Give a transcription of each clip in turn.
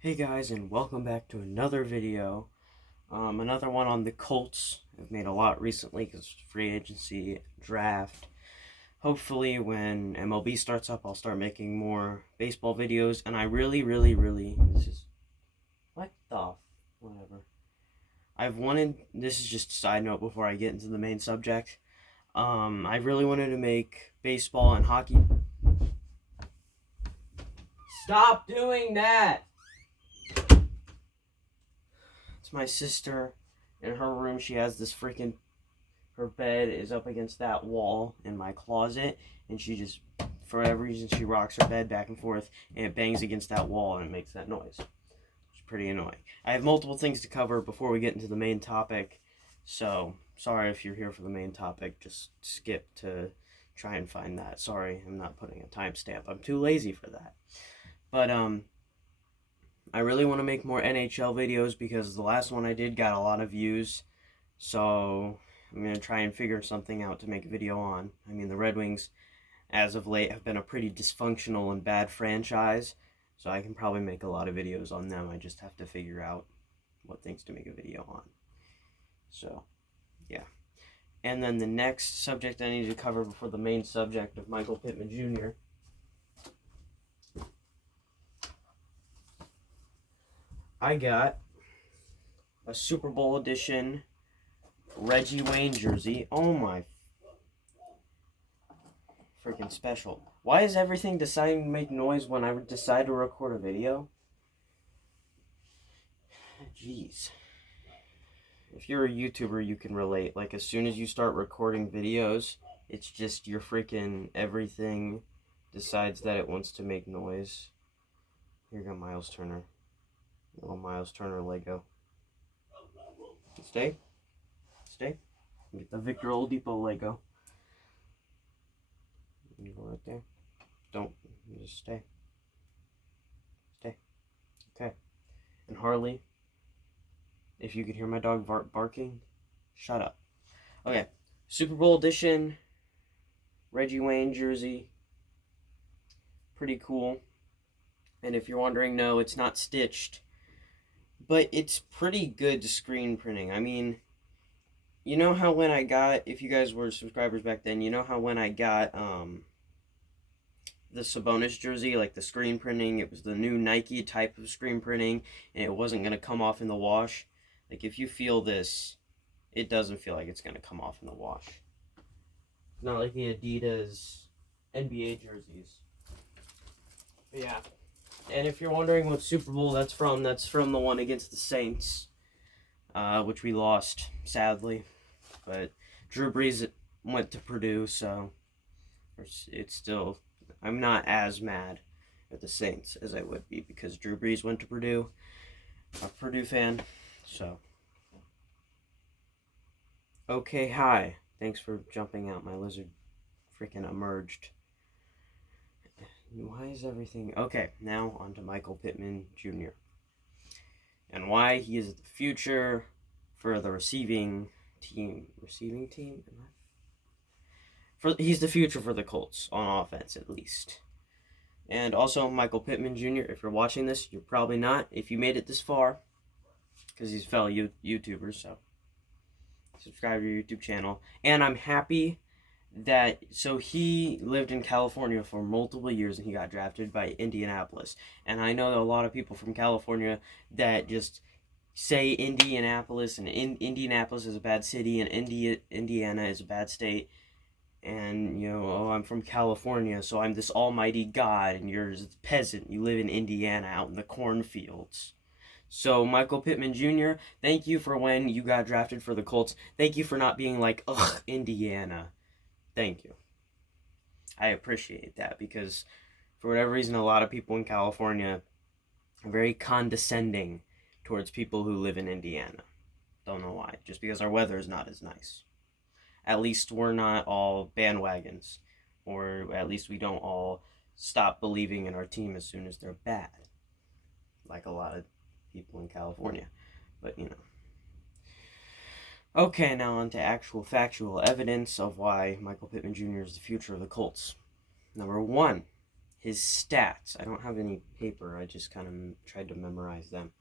Hey guys, and welcome back to another video. Another one on the Colts. I've made a lot recently because free agency, draft. Hopefully when MLB starts up, I'll start making more baseball videos. And I really, what the, whatever. This is just a side note before I get into the main subject. I really wanted to make baseball and hockey. Stop doing that! It's my sister. In her room, she has this freaking. Her bed is up against that wall in my closet, and she just, for whatever reason, she rocks her bed back and forth, and it bangs against that wall, and it makes that noise. It's pretty annoying. I have multiple things to cover before we get into the main topic, so sorry if you're here for the main topic. Just skip to try and find that. Sorry, I'm not putting a timestamp. I'm too lazy for that. But I really want to make more NHL videos because the last one I did got a lot of views. So I'm going to try and figure something out to make a video on. I mean, the Red Wings, as of late, have been a pretty dysfunctional and bad franchise. So I can probably make a lot of videos on them. I just have to figure out what things to make a video on. So, yeah. And then the next subject I need to cover before the main subject of Michael Pittman Jr. I got a Super Bowl edition Reggie Wayne jersey. Oh my freaking special. Why is everything deciding to make noise when I decide to record a video? Jeez. If you're a YouTuber, you can relate. Like, as soon as you start recording videos, it's just your freaking everything decides that it wants to make noise. Here you go, Miles Turner. Little Miles Turner Lego. Stay. Stay. Get the Victor Oladipo Lego. You go right there. Don't. Just stay. Stay. Okay. And Harley, if you could hear my dog barking, shut up. Okay. Super Bowl edition. Reggie Wayne jersey. Pretty cool. And if you're wondering, no, it's not stitched. But it's pretty good screen printing. I mean, you know how when I got, if you guys were subscribers back then, you know how when I got the Sabonis jersey, like the screen printing, it was the new Nike type of screen printing, and it wasn't going to come off in the wash. Like, if you feel this, it doesn't feel like it's going to come off in the wash. Not like the Adidas NBA jerseys. But yeah. And if you're wondering what Super Bowl that's from the one against the Saints, which we lost, sadly. But Drew Brees went to Purdue, so it's still, I'm not as mad at the Saints as I would be because Drew Brees went to Purdue. I'm a Purdue fan, so. Okay, hi. Thanks for jumping out. My lizard freaking emerged. Why is everything... Okay, now on to Michael Pittman Jr. And why he is the future for the receiving team. Receiving team? He's the future for the Colts, on offense at least. And also, Michael Pittman Jr., if you're watching this, you're probably not. If you made it this far, because he's a fellow YouTuber, so subscribe to your YouTube channel. And I'm happy that, so he lived in California for multiple years and he got drafted by Indianapolis. And I know that a lot of people from California that just say Indianapolis and Indianapolis is a bad city and Indiana is a bad state. And, you know, oh, I'm from California, so I'm this almighty god, and you're a peasant. You live in Indiana out in the cornfields. So, Michael Pittman Jr., thank you for when you got drafted for the Colts. Thank you for not being like, ugh, Indiana. Thank you. I appreciate that because, for whatever reason, a lot of people in California are very condescending towards people who live in Indiana. Don't know why. Just because our weather is not as nice. At least we're not all bandwagons. Or at least we don't all stop believing in our team as soon as they're bad. Like a lot of people in California. But, you know. Okay, now on to actual factual evidence of why Michael Pittman Jr. is the future of the Colts. Number one, his stats. I don't have any paper. I just kind of tried to memorize them.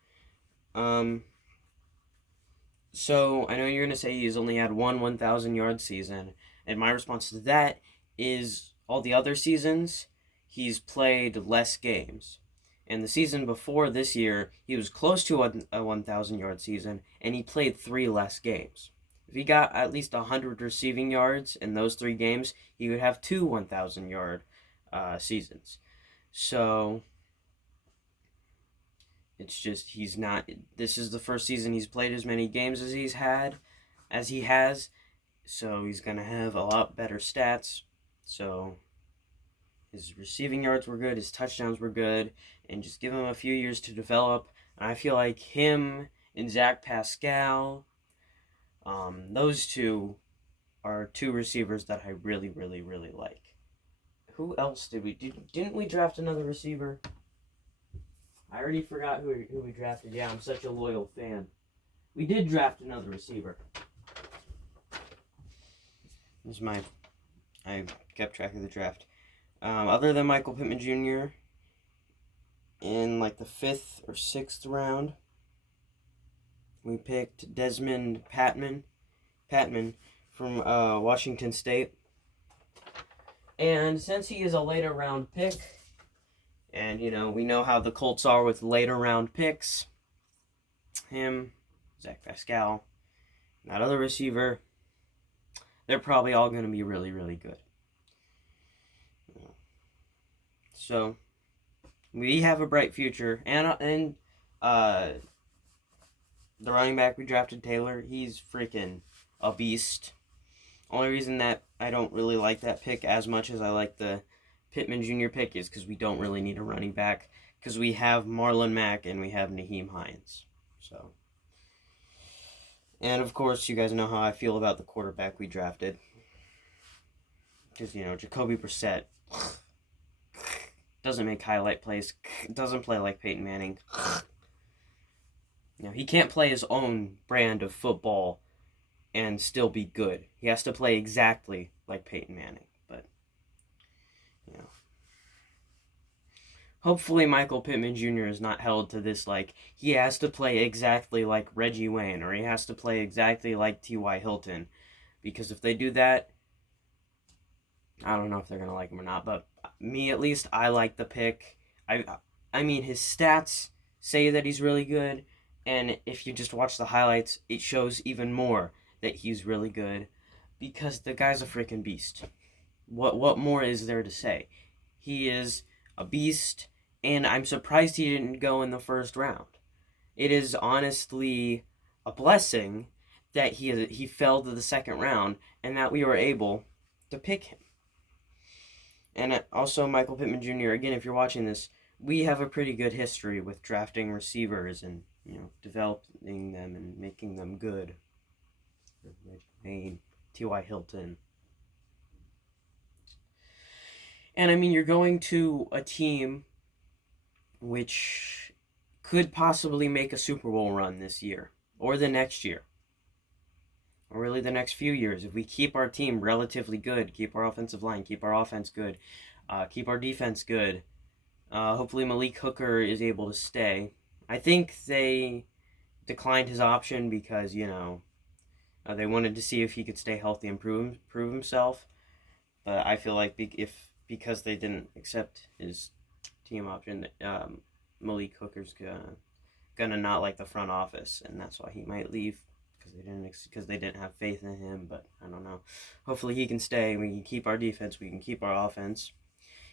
So I know you're going to say he's only had one 1,000 yard season. And my response to that is all the other seasons, he's played less games. And the season before this year, he was close to a 1,000 yard season, and he played 3 less games. If he got at least 100 receiving yards in those 3 games, he would have 2 1,000 yard seasons. So it's just he's not. This is the first season he's played as many games as he has. So he's gonna have a lot better stats. So his receiving yards were good, his touchdowns were good, and just give him a few years to develop. And I feel like him and Zach Pascal, those two are 2 receivers that I really, really, really like. Who else didn't we draft another receiver? I already forgot who we drafted. Yeah, I'm such a loyal fan. We did draft another receiver. I kept track of the draft. Other than Michael Pittman Jr., in like the 5th or 6th round, we picked Desmond Pittman from Washington State. And since he is a later round pick, and we know how the Colts are with later round picks, him, Zach Pascal, that other receiver, they're probably all going to be really, really good. So we have a bright future, and the running back we drafted, Taylor, he's freaking a beast. Only reason that I don't really like that pick as much as I like the Pittman Jr. pick is because we don't really need a running back, because we have Marlon Mack and we have Nyheim Hines. So, and of course, you guys know how I feel about the quarterback we drafted, because Jacoby Brissett doesn't make highlight plays, doesn't play like Peyton Manning. He can't play his own brand of football and still be good. He has to play exactly like Peyton Manning. But, hopefully Michael Pittman Jr. is not held to this, like, he has to play exactly like Reggie Wayne, or he has to play exactly like T.Y. Hilton. Because if they do that, I don't know if they're going to like him or not. But me, at least, I like the pick. I mean, his stats say that he's really good. And if you just watch the highlights, it shows even more that he's really good, because the guy's a freaking beast. What more is there to say? He is a beast, and I'm surprised he didn't go in the first round. It is honestly a blessing that he fell to the second round, and that we were able to pick him. And also, Michael Pittman Jr., again, if you're watching this, we have a pretty good history with drafting receivers and developing them and making them good. Reggie Wayne, T.Y. Hilton. And I mean, you're going to a team which could possibly make a Super Bowl run this year, or the next year, or really the next few years. If we keep our team relatively good, keep our offensive line, keep our offense good, keep our defense good, hopefully Malik Hooker is able to stay. I think they declined his option because, they wanted to see if he could stay healthy and prove himself. But I feel like because they didn't accept his team option, Malik Hooker's gonna not like the front office, and that's why he might leave, because they didn't have faith in him. But I don't know. Hopefully he can stay. We can keep our defense. We can keep our offense.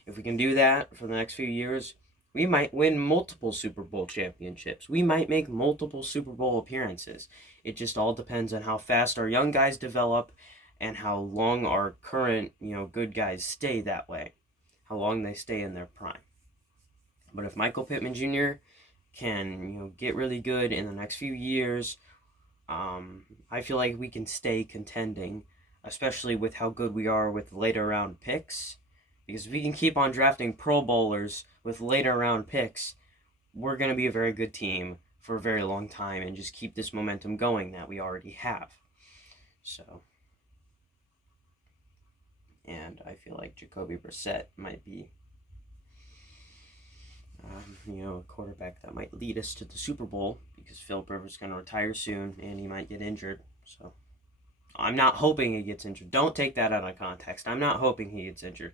If we can do that for the next few years, we might win multiple Super Bowl championships. We might make multiple Super Bowl appearances. It just all depends on how fast our young guys develop and how long our current, good guys stay that way. How long they stay in their prime. But if Michael Pittman Jr. can, get really good in the next few years, I feel like we can stay contending, especially with how good we are with later round picks. Because if we can keep on drafting Pro Bowlers with later round picks, we're going to be a very good team for a very long time and just keep this momentum going that we already have. So, and I feel like Jacoby Brissett might be A quarterback that might lead us to the Super Bowl, because Philip Rivers is going to retire soon and he might get injured. So I'm not hoping he gets injured. Don't take that out of context. I'm not hoping he gets injured.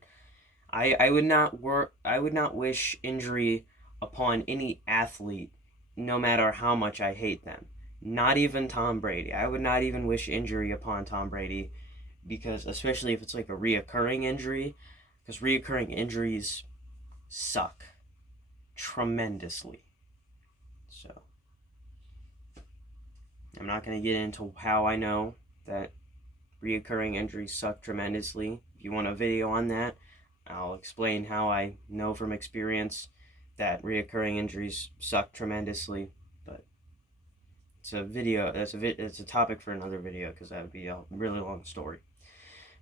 I would not wish injury upon any athlete, no matter how much I hate them. Not even Tom Brady. I would not even wish injury upon Tom Brady, because especially if it's like a reoccurring injury, because reoccurring injuries suck tremendously. So I'm not going to get into how I know that reoccurring injuries suck tremendously. If you want a video on that, I'll explain how I know from experience that reoccurring injuries suck tremendously. But it's a video. It's a topic for another video, because that would be a really long story.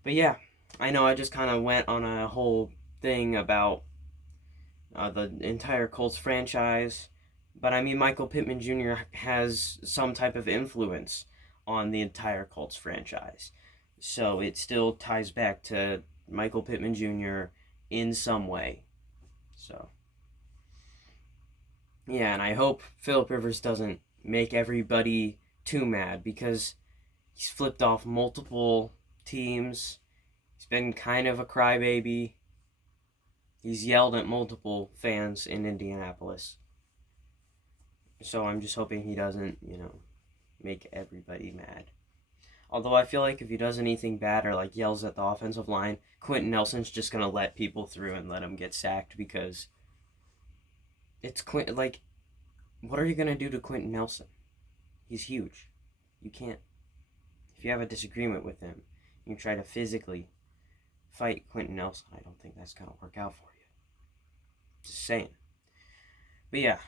But yeah, I know I just kind of went on a whole thing about the entire Colts franchise, but I mean, Michael Pittman Jr. has some type of influence on the entire Colts franchise. So it still ties back to Michael Pittman Jr. in some way. So, yeah, and I hope Philip Rivers doesn't make everybody too mad, because he's flipped off multiple teams. He's been kind of a crybaby. He's yelled at multiple fans in Indianapolis. So I'm just hoping he doesn't, make everybody mad. Although I feel like if he does anything bad or like yells at the offensive line, Quentin Nelson's just gonna let people through and let him get sacked, because it's like, what are you gonna do to Quentin Nelson? He's huge. You can't. If you have a disagreement with him, you try to physically fight Quentin Nelson. I don't think that's gonna work out for you. Just saying. But yeah,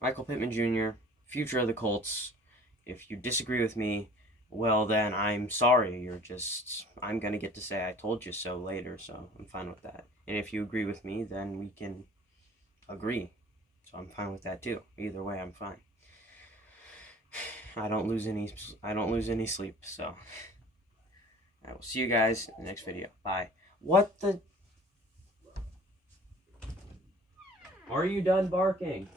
Michael Pittman Jr., future of the Colts. If you disagree with me, well, then I'm sorry. I'm going to get to say I told you so later, so I'm fine with that. And if you agree with me, then we can agree. So I'm fine with that too. Either way, I'm fine. I don't lose any sleep, so I will see you guys in the next video. Bye. What the? Are you done barking?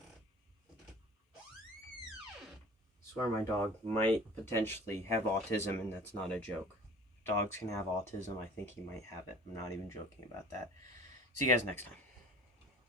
I swear my dog might potentially have autism, and that's not a joke. Dogs can have autism. I think he might have it. I'm not even joking about that. See you guys next time.